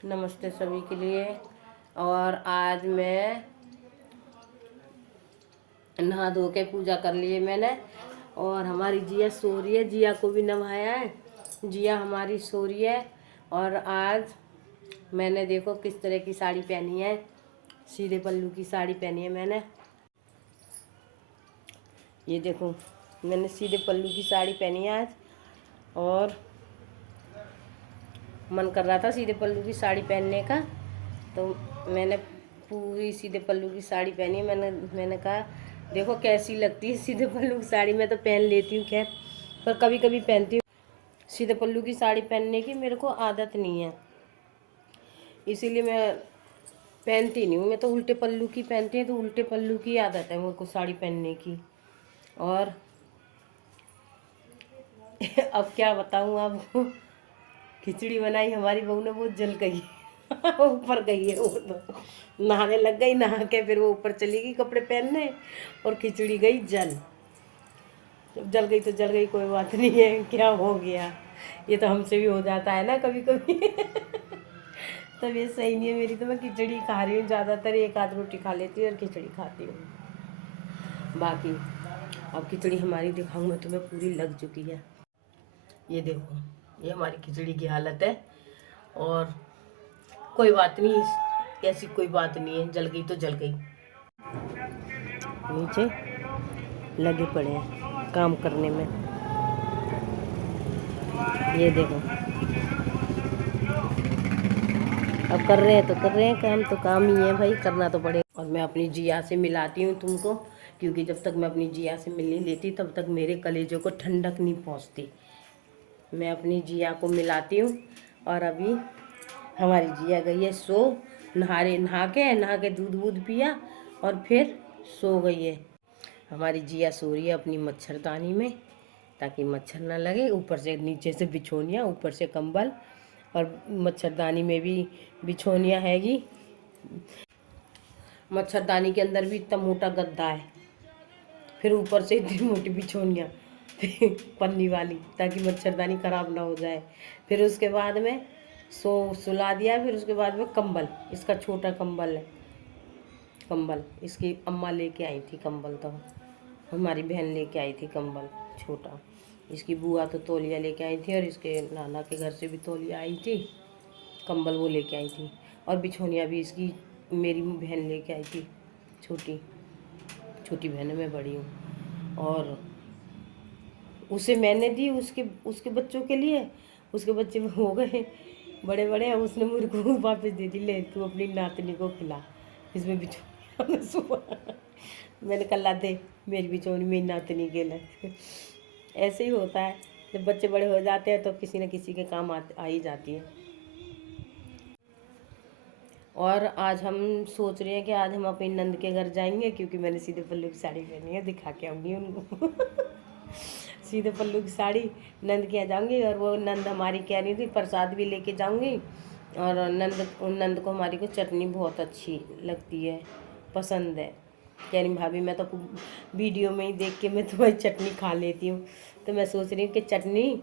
नमस्ते सभी के लिए। और आज मैं नहा धो के पूजा कर लिए मैंने। और हमारी जिया सो रही है, जिया को भी नहाया है, जिया हमारी सो रही है। और आज मैंने देखो किस तरह की साड़ी पहनी है, सीधे पल्लू की साड़ी पहनी है मैंने। ये देखो मैंने सीधे पल्लू की साड़ी पहनी है आज। और मन कर रहा था सीधे पल्लू की साड़ी पहनने का, तो मैंने पूरी सीधे पल्लू की साड़ी पहनी है। मैंने कहा देखो कैसी लगती है सीधे पल्लू की साड़ी। मैं तो पहन लेती हूँ खैर, पर कभी कभी पहनती हूँ। सीधे पल्लू की साड़ी पहनने की मेरे को आदत नहीं है, इसीलिए मैं पहनती नहीं हूँ। मैं तो उल्टे पल्लू की पहनती हूँ, तो उल्टे पल्लू की आदत है मुझको साड़ी पहनने की। और अब क्या बताऊँ आपको, खिचड़ी बनाई हमारी बहू ने, वो जल गई ऊपर गई है, वो तो नहाने लग गई, नहा के फिर वो ऊपर चली गई कपड़े पहनने, और खिचड़ी गई जल। जल गई तो जल गई, कोई बात नहीं है, क्या हो गया, ये तो हमसे भी हो जाता है ना कभी कभी तब ये सही नहीं है मेरी, तो मैं खिचड़ी खा रही हूँ ज़्यादातर। एक आध रोटी खा लेती हूँ और खिचड़ी खाती हूँ बाकी। अब खिचड़ी हमारी दिखाऊँ मैं तुम्हें, पूरी लग चुकी है। ये देखो ये हमारी खिचड़ी की हालत है। और कोई बात नहीं, ऐसी कोई बात नहीं है, जल गई तो जल गई। नीचे लगे पड़े हैं काम करने में, ये देखो। अब कर रहे हैं तो कर रहे हैं काम, तो काम ही है भाई, करना तो पड़ेगा। और मैं अपनी जिया से मिलाती हूँ तुमको, क्योंकि जब तक मैं अपनी जिया से मिल नहीं लेती तब तक मेरे कलेजों को ठंडक नहीं पहुँचती। मैं अपनी जिया को मिलाती हूँ। और अभी हमारी जिया गई है सो, नहा के दूध वूध पिया और फिर सो गई है। हमारी जिया सो रही है अपनी मच्छरदानी में, ताकि मच्छर ना लगे। ऊपर से नीचे से बिछोनिया, ऊपर से कंबल, और मच्छरदानी में भी बिछोनिया हैगी। मच्छरदानी के अंदर भी इतना मोटा गद्दा है, फिर ऊपर से इतनी मोटी बिछोनिया पन्नी वाली, ताकि मच्छरदानी ख़राब ना हो जाए। फिर उसके बाद में सुला दिया। फिर उसके बाद में कंबल, इसका छोटा कंबल है। कंबल इसकी अम्मा लेके आई थी, कंबल तो हमारी बहन लेके आई थी कंबल छोटा। इसकी बुआ तो तौलिया लेके आई थी, और इसके नाना के घर से भी तौलिया आई थी, कंबल वो लेके आई थी। और बिछोनिया भी इसकी मेरी बहन लेके आई थी, छोटी छोटी बहन है, मैं बड़ी हूँ। और उसे मैंने दी उसके उसके बच्चों के लिए। उसके बच्चे हो गए बड़े बड़े, उसने मेरे को वापस दे दी, ले तू अपनी नातनी को खिला, इसमें बिछोनिया में सुबह मैंने कहा ला दे मेरी बिछोनी मेरी नातनी के लिए। ऐसे ही होता है, जब बच्चे बड़े हो जाते हैं तो किसी न किसी के काम आ ही जाती है। और आज हम सोच रहे हैं कि आज हम अपनी नंद के घर जाएंगे, क्योंकि मैंने सीधे पल्लू की साड़ी पहनी है, दिखा के आऊँगी उनको सीधे पल्लू की साड़ी नंद के यहाँ जाऊँगी। और वो नंद हमारी कह रही थी प्रसाद भी लेके जाऊँगी। और नंद को हमारी को चटनी बहुत अच्छी लगती है, पसंद है। कह रही भाभी मैं तो वीडियो में ही देख के मैं तुम्हारी चटनी खा लेती हूँ, तो मैं सोच रही हूँ कि चटनी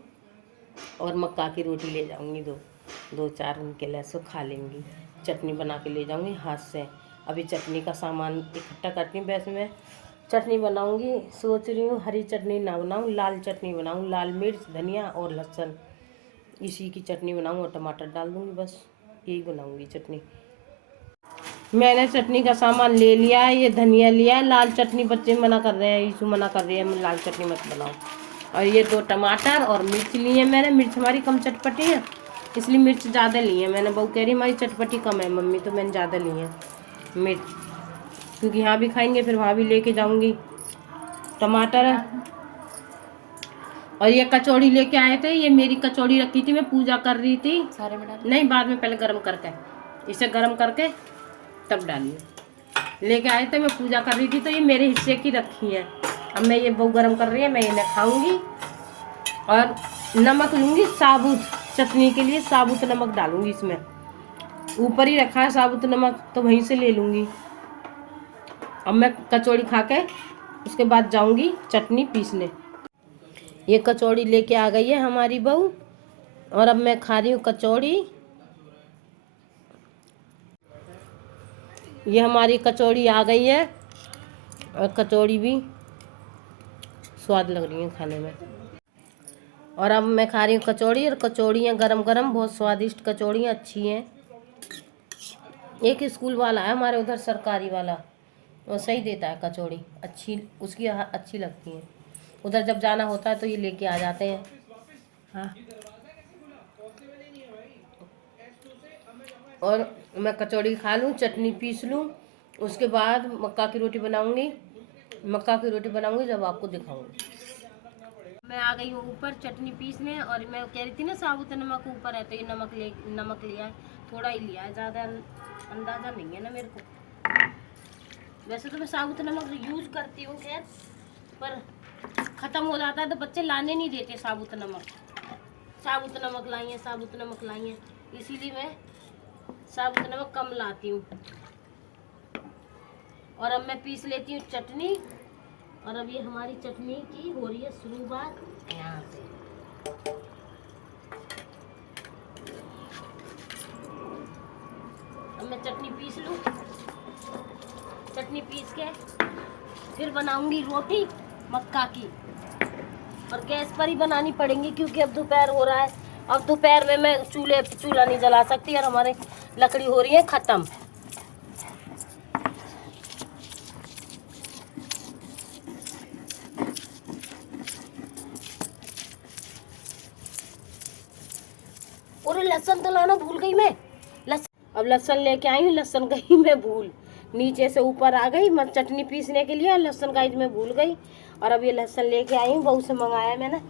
और मक्का की रोटी ले जाऊँगी, दो चार उनके लिए सो खा लेंगी। चटनी बना के ले जाऊँगी हाथ से। अभी चटनी का सामान इकट्ठा करती हूँ। वैसे मैं चटनी बनाऊँगी, सोच रही हूँ हरी चटनी ना बनाऊँ, लाल चटनी बनाऊँ, लाल मिर्च धनिया और लहसुन, इसी की चटनी बनाऊँ और टमाटर डाल दूँगी, बस यही बनाऊँगी चटनी। मैंने चटनी का सामान ले लिया है, ये धनिया लिया है, लाल चटनी बच्चे मना कर रहे हैं, यीशु मना कर रही है लाल चटनी मत बनाओ। और ये 2 टमाटर और मिर्च लिए मैंने। मिर्च हमारी कम चटपटी है, इसलिए मिर्च ज़्यादा ली है मैंने। बहू कह रही हमारी चटपटी कम है मम्मी, तो मैंने ज़्यादा ली है मिर्च, क्योंकि यहाँ भी खाएंगे फिर वहाँ भी लेके जाऊँगी। टमाटर है। और ये कचौड़ी लेके आए थे, ये मेरी कचौड़ी रखी थी, मैं पूजा कर रही थी। सारे में नहीं, बाद में, पहले गर्म करके, इसे गर्म करके तब डालिए। लेके आए थे, मैं पूजा कर रही थी, तो ये मेरे हिस्से की रखी है। अब मैं ये बहू गर्म कर रही है, मैं इन्हें खाऊंगी। और नमक लूँगी साबुत, चटनी के लिए साबुत नमक डालूंगी इसमें। ऊपर ही रखा है साबुत नमक, तो वहीं से ले लूँगी। अब मैं कचौड़ी खा के उसके बाद जाऊँगी चटनी पीसने। ये कचौड़ी लेके आ गई है हमारी बहू, और अब मैं खा रही हूँ कचौड़ी। ये हमारी कचौड़ी आ गई है और कचौड़ी भी स्वाद लग रही है खाने में। और अब मैं खा रही हूँ कचौड़ी, और कचौड़ियाँ गरम गरम बहुत स्वादिष्ट कचौड़ियाँ अच्छी हैं। एक स्कूल वाला है हमारे उधर, सरकारी वाला, वो सही देता है कचौड़ी, अच्छी उसकी अच्छी लगती हैं। उधर जब जाना होता है तो ये लेके आ जाते हैं। हाँ, और मैं कचौड़ी खा लूँ, चटनी पीस लूँ, उसके बाद मक्का की रोटी बनाऊँगी। मक्का की रोटी बनाऊँगी जब आपको दिखाऊँगी। मैं आ गई हूँ ऊपर चटनी पीसने, और मैं कह रही थी ना साबुत नमक ऊपर है, तो ये नमक लिया है, थोड़ा ही लिया है, ज़्यादा अंदाज़ा नहीं है ना मेरे को। वैसे तो मैं साबुत नमक यूज़ करती हूँ खैर, पर ख़त्म हो जाता है तो बच्चे लाने नहीं देते साबुत नमक। साबुत नमक लाई है, साबुत नमक लाई है, इसीलिए मैं साबुत नमक कम लाती हूँ। और अब मैं पीस लेती हूँ चटनी, और अब ये हमारी चटनी की हो रही है शुरुआत यहाँ से। अब मैं चटनी पीस लूँ, चटनी पीस के फिर बनाऊंगी रोटी मक्का की, और गैस पर ही बनानी पड़ेंगी क्योंकि अब दोपहर हो रहा है। अब दोपहर में मैं चूल्हा नहीं जला सकती, और हमारे लकड़ी हो रही है ख़त्म। और लहसुन तो लाना भूल गई मैं, अब लहसुन लेके आई हूँ, लहसुन गई मैं भूल, नीचे से ऊपर आ गई मैं चटनी पीसने के लिए, लहसुन गाइस मैं भूल गई। और अब ये लहसुन लेके आई हूँ, बहू से मंगाया मैंने,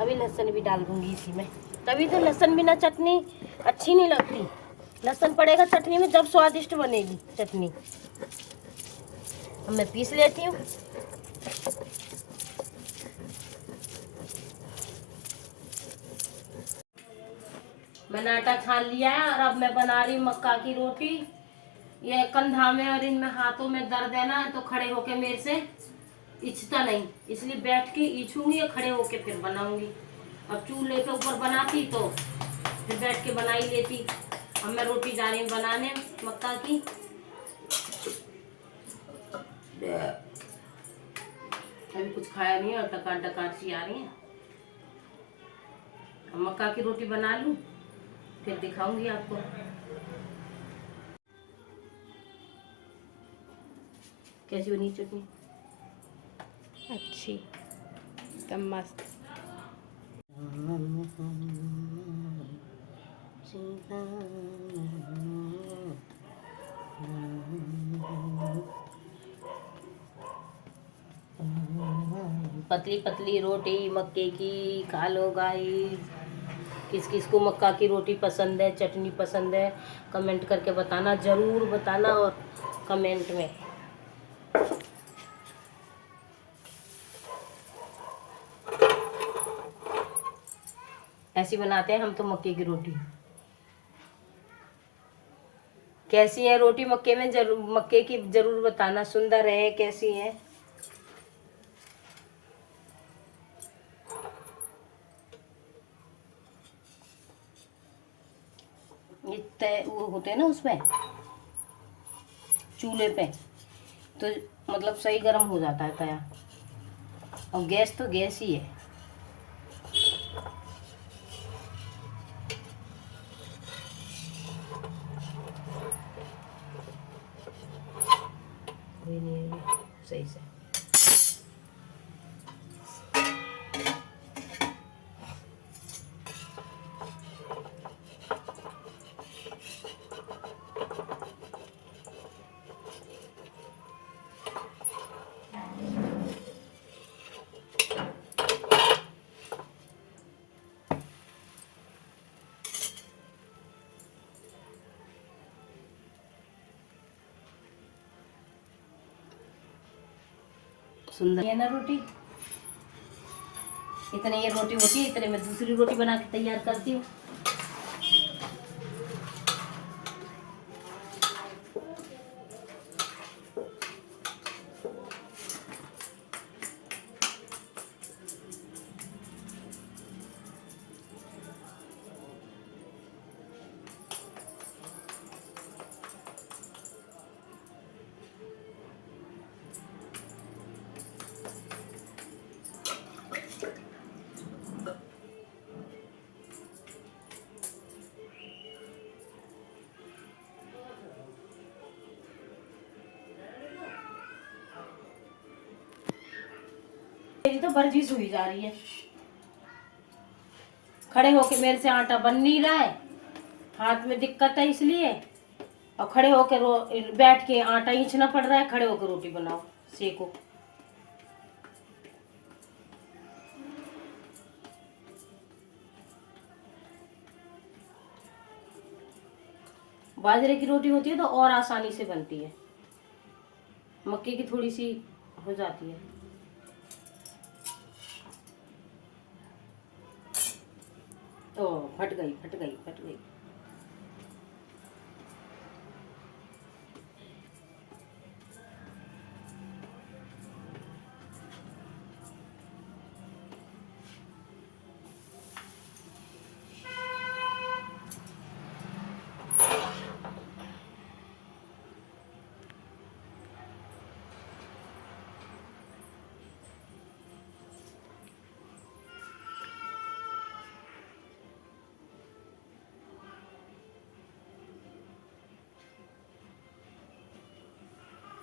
अभी लहसुन भी डाल दूंगी इसी में। तभी तो लहसुन बिना चटनी अच्छी नहीं लगती, लहसुन पड़ेगा चटनी में जब स्वादिष्ट बनेगी चटनी। अब मैं पीस लेती हूँ। मैंने आटा छान लिया है, और अब मैं बना रही हूँ मक्का की रोटी। ये कंधा में और इनमें हाथों में दर्द है ना, तो खड़े होके मेरे से इच्छता नहीं, इसलिए बैठ के इछूंगी या खड़े होके फिर बनाऊंगी। अब चूल्हे के ऊपर बनाती तो फिर बैठ के बना ही लेती। अब मैं रोटी जा रही हूँ बनाने मक्का की। अभी कुछ खाया नहीं है और टकार टकार सी आ रही है। अब मक्का की रोटी बना लूँ फिर दिखाऊंगी आपको। कैसी बनी चटनी? अच्छी, एकदम मस्त। पतली पतली रोटी मक्के की खा लो गाइस। किस किस को मक्का की रोटी पसंद है, चटनी पसंद है, कमेंट करके बताना, ज़रूर बताना। और कमेंट में ऐसी बनाते हैं हम तो मक्के की रोटी। कैसी है रोटी मक्के में, जरूर मक्के की जरूर बताना, सुंदर है कैसी है। ये तय वो होते हैं ना उसमें चूल्हे पे, तो मतलब सही गर्म हो जाता है तया। और गैस तो गैस ही है। सही से सुंदर है ना रोटी। इतने ये रोटी होती है, इतने में दूसरी रोटी बना के तैयार करती हूँ। तो वर्जिश हुई जा रही है। खड़े होके मेरे से आटा बन नहीं रहा है, हाथ में दिक्कत है इसलिए, और खड़े होके बैठ के आटा खींचना पड़ रहा है, खड़े होकर रोटी बनाओ सेको। बाजरे की रोटी होती है तो और आसानी से बनती है, मक्के की थोड़ी सी हो जाती है। ओ फट गई फट गई फट गई।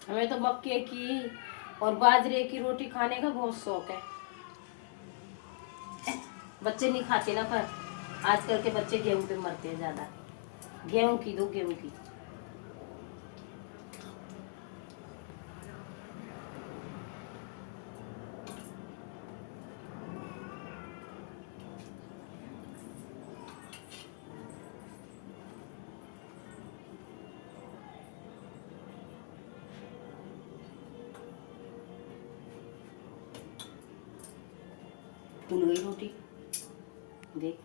हमें तो मक्के की और बाजरे की रोटी खाने का बहुत शौक है। बच्चे नहीं खाते ना, पर आजकल के बच्चे गेहूं पे मरते हैं ज्यादा। गेहूं की दो, गेहूं की। फूल गई रोटी, देख।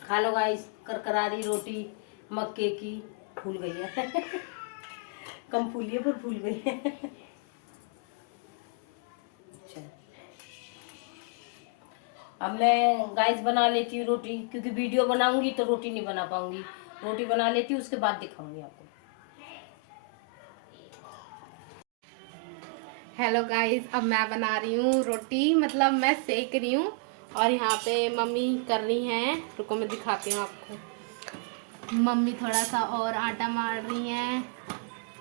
खा लो गाइस, करकरारी रोटी मक्के की। फूल गई है कम फूली है पर फूल गई है। अच्छा, अब मैं गाइस बना लेती हूँ रोटी, क्योंकि वीडियो बनाऊंगी तो रोटी नहीं बना पाऊंगी। रोटी बना लेती हूँ, उसके बाद दिखाऊंगी आपको। हेलो गाइस, अब मैं बना रही हूँ रोटी, मतलब मैं सेक रही हूँ। और यहाँ पे मम्मी कर रही हैं, रुको मैं दिखाती हूँ आपको। मम्मी थोड़ा सा और आटा मार रही हैं,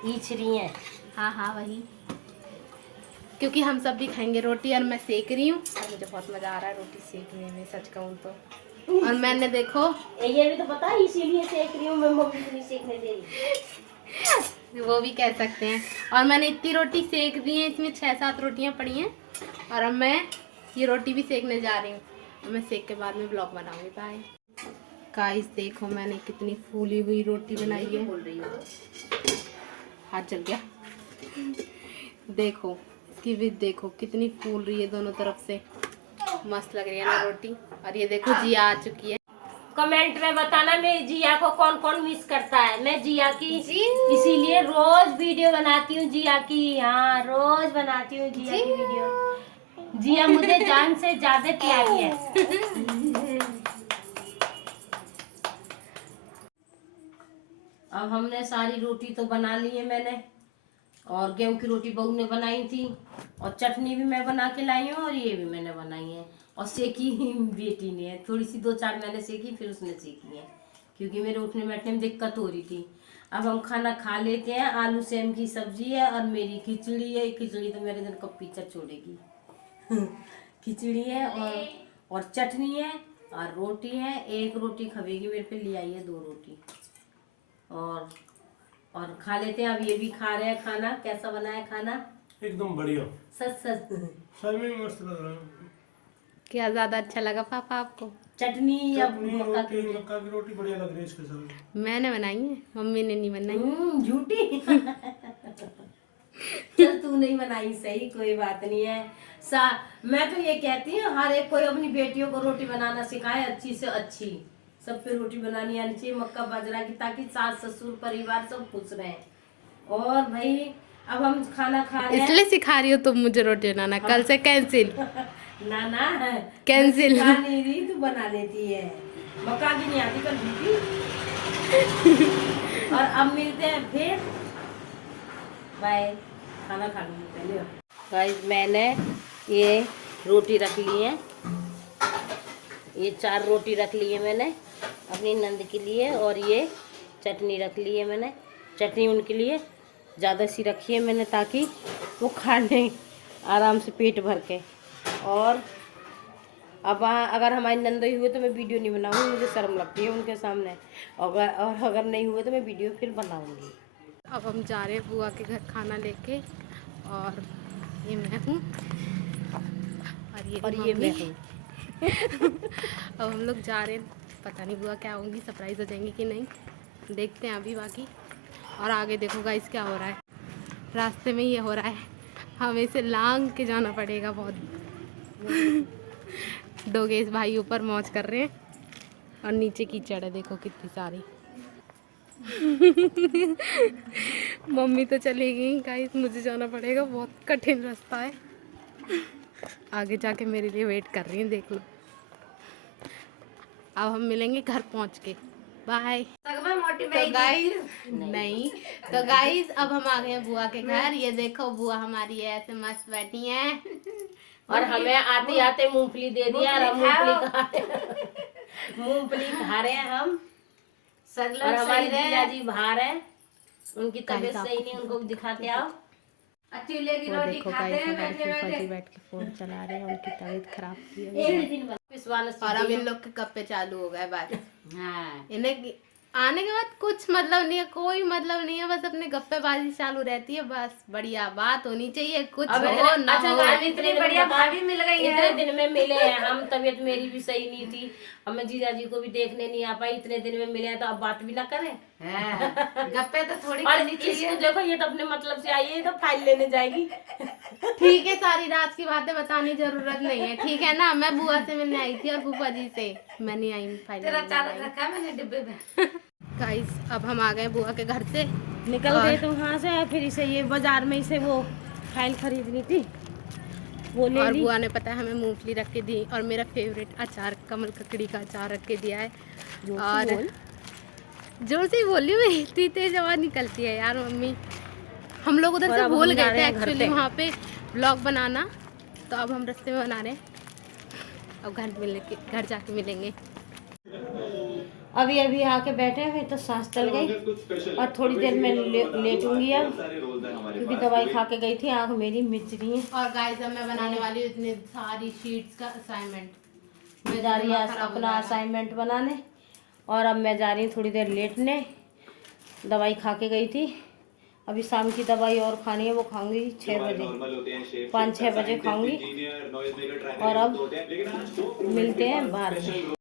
ईच रही हैं। हाँ हाँ वही, क्योंकि हम सब भी खाएंगे रोटी। और मैं सेक रही हूँ और मुझे बहुत मज़ा आ रहा है रोटी सेकने में, सच कहूँ तो। और मैंने देखो ये भी तो पता है, इसीलिए सेक रही हूँ मैं, मम्मी को नहीं सेकने दे रही। वो भी कह सकते हैं। और मैंने इतनी रोटी सेक दी है, इसमें 6-7 रोटियां पड़ी हैं। और अब मैं ये रोटी भी सेकने जा रही हूँ। मैं सेक के बाद में ब्लॉग बनाऊंगी। बाय गाइस, देखो मैंने कितनी फूली हुई रोटी बनाई है। बोल रही हूँ, हाथ जल गया। देखो इसकी भी, देखो कितनी फूल रही है दोनों तरफ से, मस्त लग रही है ना रोटी। और ये देखो जिया आ चुकी है। कमेंट में बताना मेरी जिया को कौन कौन मिस करता है। मैं जिया की इसीलिए रोज वीडियो बनाती हूँ जिया की। हाँ, रोज बनाती हूँ जिया की वीडियो। जिया मुझे जान से ज्यादा प्यारी है। अब हमने सारी रोटी तो बना ली है मैंने, और गेहूं की रोटी बहू ने बनाई थी, और चटनी भी मैं बना के लाई हूँ, और ये भी मैंने बनाई है, और सेकी बेटी ने है। थोड़ी सी 2-4 मैंने सेकी, फिर उसने सेकी है, क्योंकि मेरे उठने बैठने में दिक्कत हो रही थी। अब हम खाना खा लेते हैं। आलू सेम की सब्जी है और मेरी खिचड़ी है। खिचड़ी तो मेरे दिन का पीछा छोड़ेगी। खिचड़ी है और चटनी है और रोटी है। एक रोटी खवेगी मेरे पे, ले आई है 2 रोटी, और खा लेते हैं। अब ये भी खा रहे हैं खाना। कैसा बना है खाना? एकदम बढ़िया, सच सच सच में मस्त लग रहा है। क्या ज्यादा अच्छा लगा पापा आपको? चटनी या चटनी, मक्का की रोटी, रोटी? मक्का की रोटी बढ़िया लग रही है इसके साथ। मैंने बनाई है, मम्मी ने नहीं बनाई। झूठी। चल तू नहीं बनाई सही, कोई बात नहीं है। मैं तो ये कहती हूँ हर एक कोई अपनी बेटियों को रोटी बनाना सिखाए, अच्छी से अच्छी। सब पे रोटी बनानी आनी चाहिए मक्का बाजरा की, ताकि सास ससुर परिवार सब खुश रहे। और भाई अब हम खाना खा रहे हैं। इसलिए सिखा रही हो तुम मुझे रोटी बनाना? हाँ। कल से कैंसिल। ना ना, कैंसिल। सिखा नहीं रही, तू बना लेती है। मक्का की नहीं आती, कर झूठी। और अब मिलते हैं फिर, बाय। खाना खा लूँगी पहले। गाइस, मैंने ये रोटी रख ली है, ये 4 रोटी रख ली है मैंने अपनी नंद के लिए, और ये चटनी रख ली है मैंने, चटनी उनके लिए, ज़्यादा सी रखी है मैंने ताकि वो खाने आराम से पेट भर के। और अब अगर हमारी नंदोई हुए तो मैं वीडियो नहीं बनाऊंगी, मुझे शर्म लगती है उनके सामने। और अगर नहीं हुए तो मैं वीडियो फिर बनाऊंगी। अब हम जा रहे हैं बुआ के घर खाना लेके, और ये मैं हूँ और ये मैं मम्मी। हूँ। अब हम लोग जा रहे हैं, पता नहीं बुआ क्या होंगी, सरप्राइज हो जाएंगी कि नहीं, देखते हैं अभी बाकी। और आगे देखो गाइस क्या हो रहा है, रास्ते में ये हो रहा है, हमें इसे लांग के जाना पड़ेगा बहुत। डोगेश भाई ऊपर मौज कर रहे हैं और नीचे कीचड़ है, देखो कितनी सारी। मम्मी तो चली गई गाइस, मुझे जाना पड़ेगा, बहुत कठिन रास्ता है। आगे जाके मेरे लिए वेट कर रही हैं, देख लो। अब हम मिलेंगे घर पहुंच के, बाय। तो गाइस नहीं, तो गाइस अब हम आ गए हैं बुआ के घर। ये देखो बुआ हमारी ऐसे मस्त बैठी हैं, और हमें आते आते मूंगफली दे दिया और हम मूंगफली खा रहे हैं हम। और हमारे जीजाजी बाहर है, उनकी तबीयत सही नहीं, उनको दिखा के आओ। वो देखो गाइस हमारे फूफा जी बैठ के फोन चला रहे हैं, उनकी तबीयत खराब थी अभी। और अब इन लोग के गप्पे चालू हो गए बस। हाँ। इन्हें आने के बाद कुछ मतलब नहीं है, कोई मतलब नहीं है, बस अपने गप्पेबाजी चालू रहती है। बस बढ़िया बात होनी चाहिए, कुछ हो ना हो। इतनी बढ़िया भाभी मिल गई है, इतने दिन में मिले हैं हम। तबीयत मेरी भी सही नहीं थी, अब मैं जीजाजी को भी देखने नहीं आ पाई, इतने दिन में मिले हैं तो अब बात भी ना करें। गप्पे तो थोड़ी और करनी चाहिए। इसको देखो, ये तो अपने मतलब से आई है, ये तो फाइल लेने जाएगी। ठीक है, सारी रात की बातें बताने जरूरत नहीं है, ठीक है ना। मैं बुआ से मिलने आई थी और फूफा जी से, मैं नहीं आई फाइल। तेरा चार्ज रखा मैंने डिब्बे में। गाइस अब हम आ गए बुआ के घर से, निकल गए तो वहाँ से, फिर इसे ये बाजार में इसे वो फाइल खरीदनी थी, वो ले और ली। बुआ ने पता है हमें मूंगफली रख के दी, और मेरा फेवरेट अचार कमल ककड़ी का अचार रख के दिया है। और जोर से बोली मैं, इतनी तेज आवाज निकलती है यार मम्मी। हम लोग उधर से भूल गए थे एक्चुअली वहाँ पे व्लॉग बनाना, तो अब हम रास्ते में बना रहे हैं। अब घर जाके मिलेंगे। अभी अभी आके बैठे हैं, फिर तो सांस चल गई और थोड़ी देर में लेटूंगी अब, क्योंकि दवाई खा के गई थी, आँख मेरी मिच रही है। और गाइस अब मैं बनाने वाली हूँ इतनी सारी शीट्स का असाइनमेंट। मैं जा रही हूँ अपना असाइनमेंट बनाने, और अब मैं जा रही हूँ थोड़ी देर लेटने। दवाई खा के गई थी, अभी शाम की दवाई और खानी है, वो खाऊंगी 6 बजे, 5-6 बजे खाऊंगी। और अब मिलते हैं बाद में।